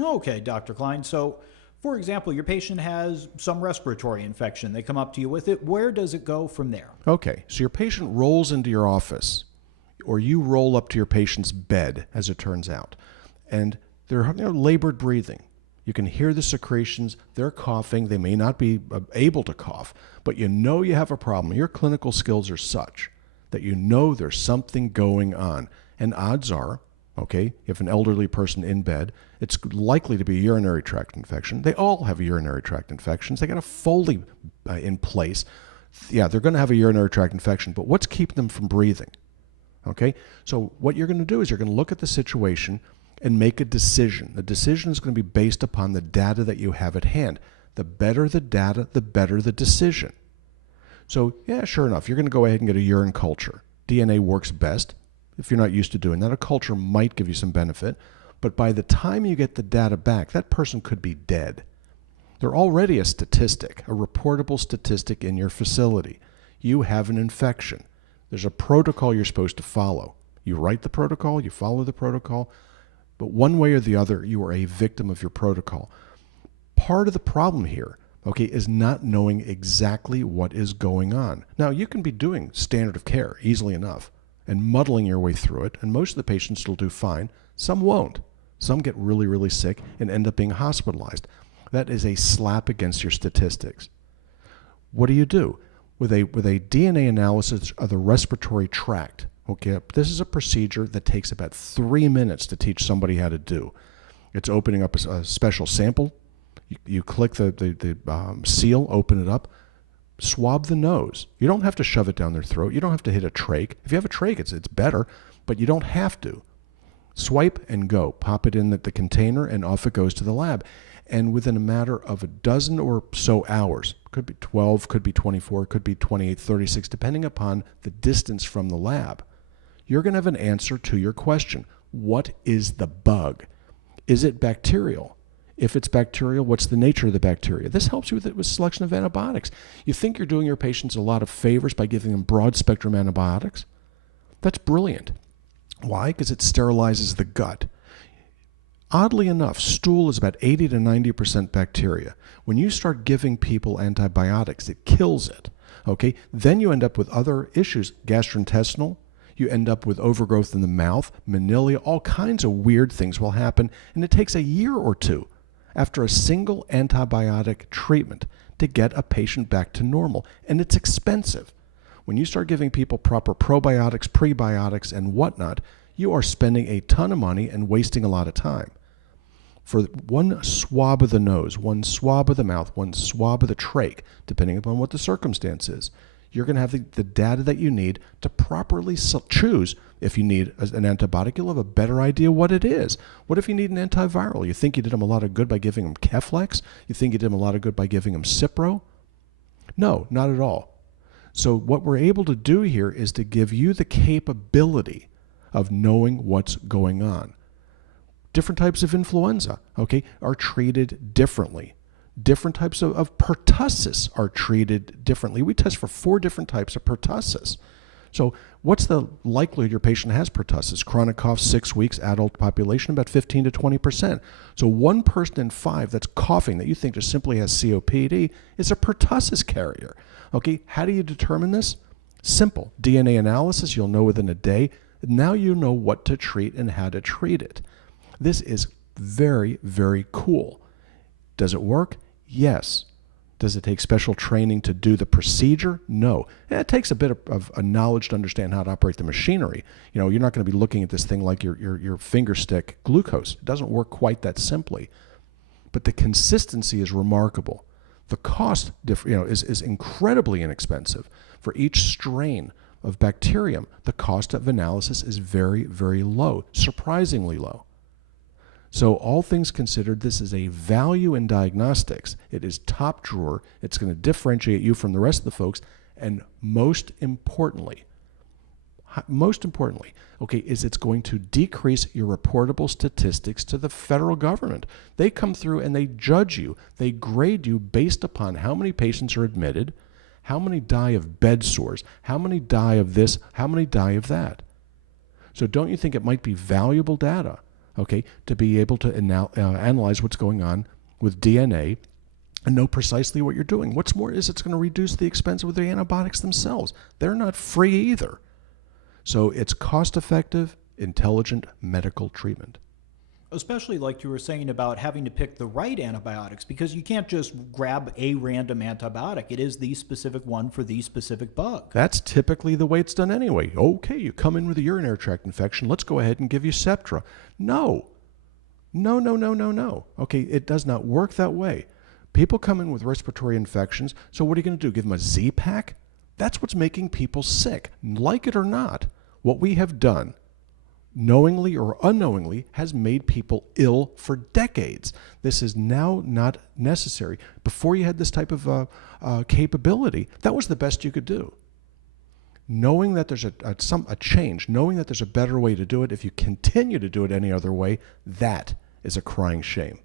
Okay, Dr. Klein. So, for example, your patient has some respiratory infection. They come up to you with it. Where does it go from there? Okay, so your patient rolls into your office, or you roll up to your patient's bed, as it turns out, and they're labored breathing. You can hear the secretions. They're coughing. They may not be able to cough, but you know you have a problem. Your clinical skills are such that you know there's something going on. And odds are, okay, you have an elderly person in bed, it's likely to be a urinary tract infection. They all have urinary tract infections. They got a Foley in place. Yeah, they're going to have a urinary tract infection, but what's keeping them from breathing? Okay, so what you're going to do is you're going to look at the situation and make a decision. The decision is going to be based upon the data that you have at hand. The better the data, the better the decision. So yeah, sure enough, you're going to go ahead and get a urine culture. DNA works best. If you're not used to doing that, a culture might give you some benefit. But by the time you get the data back, that person could be dead. They're already a statistic, a reportable statistic in your facility. You have an infection. There's a protocol you're supposed to follow. You write the protocol, you follow the protocol, but one way or the other, you are a victim of your protocol. Part of the problem here, okay, is not knowing exactly what is going on. Now, you can be doing standard of care easily enough and muddling your way through it, and most of the patients will do fine. Some won't. Some get really, really sick and end up being hospitalized. That is a slap against your statistics. What do? With a DNA analysis of the respiratory tract, okay, this is a procedure that takes about 3 minutes to teach somebody how to do. It's opening up a special sample. You click the seal, open it up, swab the nose. You don't have to shove it down their throat. You don't have to hit a trach. If you have a trach, it's better, but you don't have to. Swipe and go. Pop it in the container, and off it goes to the lab. And within a matter of a dozen or so hours, could be 12, could be 24, could be 28, 36, depending upon the distance from the lab, you're going to have an answer to your question. What is the bug? Is it bacterial? If it's bacterial, what's the nature of the bacteria? This helps you with selection of antibiotics. You think you're doing your patients a lot of favors by giving them broad spectrum antibiotics? That's brilliant. Why? Because it sterilizes the gut. Oddly enough, stool is about 80 to 90% bacteria. When you start giving people antibiotics, it kills it. Okay? Then you end up with other issues, gastrointestinal. You end up with overgrowth in the mouth, manilia, all kinds of weird things will happen, and it takes a year or two after a single antibiotic treatment to get a patient back to normal, and it's expensive. When you start giving people proper probiotics, prebiotics, and whatnot, you are spending a ton of money and wasting a lot of time. For one swab of the nose, one swab of the mouth, one swab of the trach, depending upon what the circumstance is, you're going to have the data that you need to properly choose. If you need an antibiotic, you'll have a better idea what it is. What if you need an antiviral? You think you did them a lot of good by giving them Keflex? You think you did them a lot of good by giving them Cipro? No, not at all. So what we're able to do here is to give you the capability of knowing what's going on. Different types of influenza, okay, are treated differently. Different types of pertussis are treated differently. We test for 4 different types of pertussis. So what's the likelihood your patient has pertussis? Chronic cough, 6 weeks, adult population, about 15 to 20%. So 1 person in 5 that's coughing that you think just simply has COPD is a pertussis carrier. Okay, how do you determine this? Simple. DNA analysis, you'll know within a day. Now you know what to treat and how to treat it. This is very, very cool. Does it work? Yes. Does it take special training to do the procedure? No. It takes a bit of a knowledge to understand how to operate the machinery. You know, you're not going to be looking at this thing like your finger stick glucose. It doesn't work quite that simply. But the consistency is remarkable. The cost, is incredibly inexpensive. For each strain of bacterium, the cost of analysis is very, very low, surprisingly low. So all things considered, this is a value in diagnostics. It is top drawer. It's going to differentiate you from the rest of the folks. And most importantly, okay, is it's going to decrease your reportable statistics to the federal government. They come through and they judge you. They grade you based upon how many patients are admitted, how many die of bed sores, how many die of this, how many die of that. So don't you think it might be valuable data okay, to be able to analyze what's going on with DNA and know precisely what you're doing. What's more is it's going to reduce the expense with the antibiotics themselves. They're not free either. So it's cost-effective, intelligent medical treatment. Especially like you were saying about having to pick the right antibiotics, because you can't just grab a random antibiotic. It is the specific one for the specific bug. That's typically the way it's done anyway. Okay, you come in with a urinary tract infection. Let's go ahead and give you Septra. No. No. Okay, it does not work that way. People come in with respiratory infections, so what are you going to do? Give them a Z-Pack? That's what's making people sick. Like it or not, what we have done, knowingly or unknowingly, has made people ill for decades. This is now not necessary. Before you had this type of capability, that was the best you could do. Knowing that there's a change, knowing that there's a better way to do it, if you continue to do it any other way, that is a crying shame.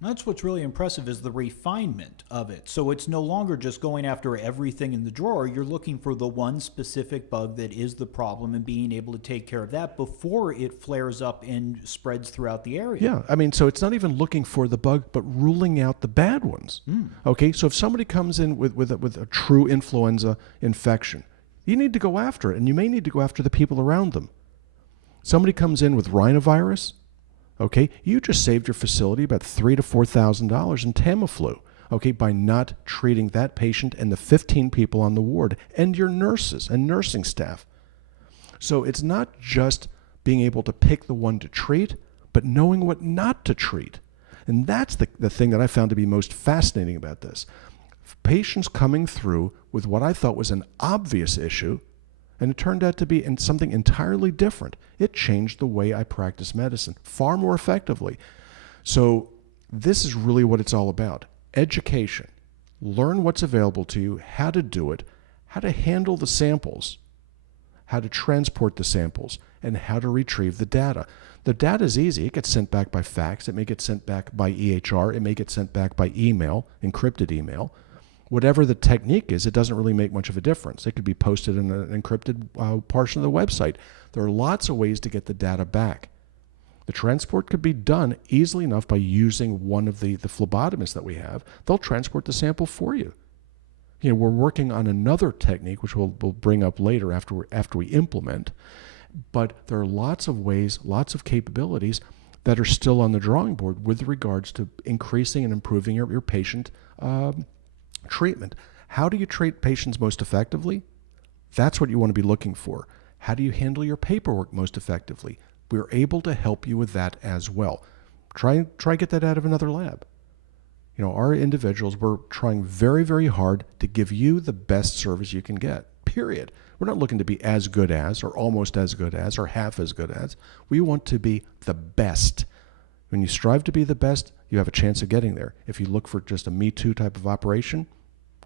That's what's really impressive, is the refinement of it. So it's no longer just going after everything in the drawer. You're looking for the one specific bug that is the problem and being able to take care of that before it flares up and spreads throughout the area. Yeah, I mean, so it's not even looking for the bug, but ruling out the bad ones. Okay, so if somebody comes in with a true influenza infection, you need to go after it, and you may need to go after the people around them. Somebody comes in with rhinovirus. Okay, you just saved your facility about $3,000 to $4,000 in Tamiflu, okay, by not treating that patient and the 15 people on the ward and your nurses and nursing staff. So it's not just being able to pick the one to treat, but knowing what not to treat. And that's the thing that I found to be most fascinating about this. Patients coming through with what I thought was an obvious issue, and it turned out to be something entirely different. It changed the way I practice medicine far more effectively. So this is really what it's all about. Education. Learn what's available to you, how to do it, how to handle the samples, how to transport the samples, and how to retrieve the data. The data is easy. It gets sent back by fax. It may get sent back by EHR. It may get sent back by email, encrypted email. Whatever the technique is, it doesn't really make much of a difference. It could be posted in an encrypted portion of the website. There are lots of ways to get the data back. The transport could be done easily enough by using one of the phlebotomists that we have. They'll transport the sample for you. You know, we're working on another technique, which we'll bring up later after we implement. But there are lots of ways, lots of capabilities that are still on the drawing board with regards to increasing and improving your patient treatment. How do you treat patients most effectively? That's what you want to be looking for. How do you handle your paperwork most effectively? We're able to help you with that as well. Try get that out of another lab. You know, our individuals, we're trying very, very hard to give you the best service you can get, period. We're not looking to be as good as, or almost as good as, or half as good as. We want to be the best. When you strive to be the best, you have a chance of getting there. If you look for just a Me Too type of operation,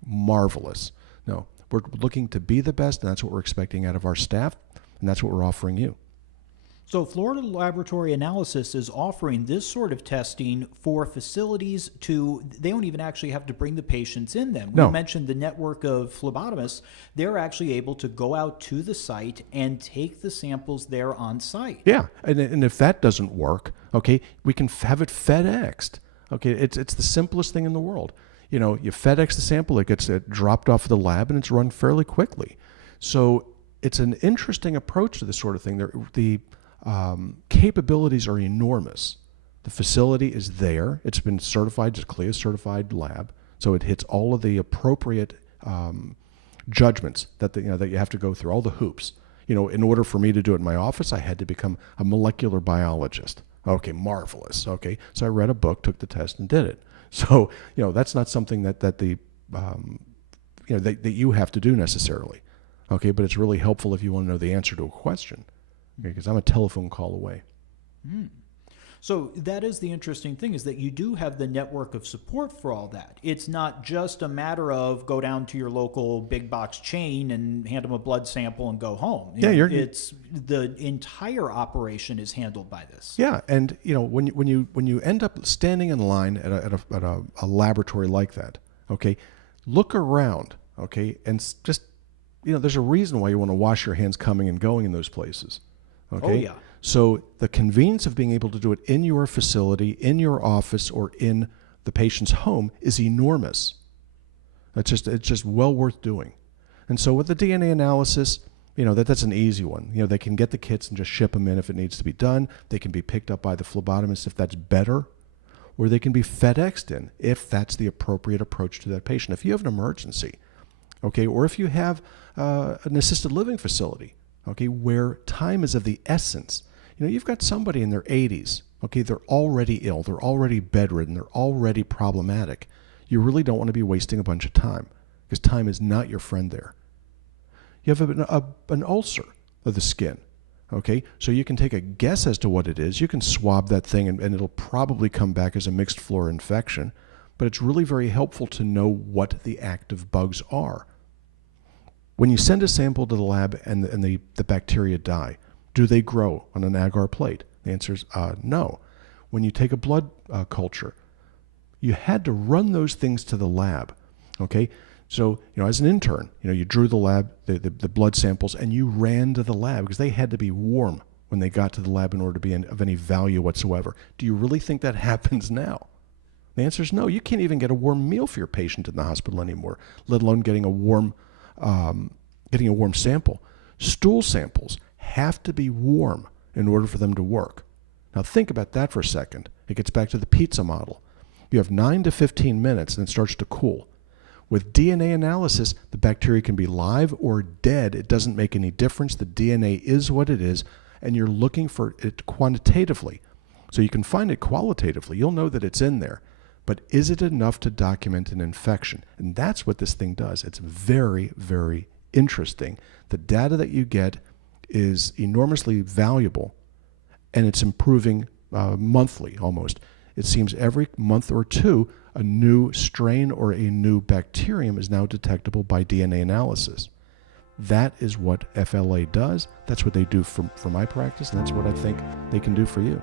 marvelous. No, we're looking to be the best, and that's what we're expecting out of our staff, and that's what we're offering you. So Florida Laboratory Analysis is offering this sort of testing for facilities they don't even actually have to bring the patients in them. No. We mentioned the network of phlebotomists. They're actually able to go out to the site and take the samples there on site. Yeah, and if that doesn't work, okay, we can have it FedExed. Okay, it's the simplest thing in the world. You know, you FedEx the sample, it gets dropped off at the lab, and it's run fairly quickly. So it's an interesting approach to this sort of thing. The capabilities are enormous. The facility is there. It's been certified, it's a CLIA certified lab, so it hits all of the appropriate judgments that that you have to go through, all the hoops. You know, in order for me to do it in my office, I had to become a molecular biologist. Okay, marvelous. Okay, so I read a book, took the test, and did it. So, you know, that's not something that you have to do necessarily. Okay, but it's really helpful if you want to know the answer to a question. Okay, because I'm a telephone call away. So that is the interesting thing, is that you do have the network of support for all that. It's not just a matter of go down to your local big box chain and hand them a blood sample and go home. It's the entire operation is handled by this. Yeah, and you know, when you end up standing in line at a laboratory like that, okay, look around, okay, and just, you know, there's a reason why you want to wash your hands coming and going in those places. Okay? Oh, yeah. So the convenience of being able to do it in your facility, in your office, or in the patient's home is enormous. It's just well worth doing. And so with the DNA analysis, that's an easy one. They can get the kits and just ship them in if it needs to be done. They can be picked up by the phlebotomist if that's better, or they can be FedExed in if that's the appropriate approach to that patient. If you have an emergency, okay, or if you have an assisted living facility, okay, where time is of the essence. You've got somebody in their 80s, okay, they're already ill, they're already bedridden, they're already problematic. You really don't want to be wasting a bunch of time, because time is not your friend there. You have an ulcer of the skin, okay, so you can take a guess as to what it is. You can swab that thing and it'll probably come back as a mixed flora infection, but it's really very helpful to know what the active bugs are. When you send a sample to the lab and the bacteria die, do they grow on an agar plate? The answer is no. When you take a blood culture, you had to run those things to the lab, okay? So, as an intern, you drew the blood samples, and you ran to the lab because they had to be warm when they got to the lab in order to be of any value whatsoever. Do you really think that happens now? The answer is no. You can't even get a warm meal for your patient in the hospital anymore, let alone getting a warm sample. Stool samples have to be warm in order for them to work. Now think about that for a second. It gets back to the pizza model. You have 9 to 15 minutes and it starts to cool. With DNA analysis, the bacteria can be live or dead. It doesn't make any difference. The DNA is what it is, and you're looking for it quantitatively. So you can find it qualitatively. You'll know that it's in there. But is it enough to document an infection? And that's what this thing does. It's very, very interesting. The data that you get is enormously valuable, and it's improving monthly almost. It seems every month or two, a new strain or a new bacterium is now detectable by DNA analysis. That is what FLA does. That's what they do for my practice, and that's what I think they can do for you.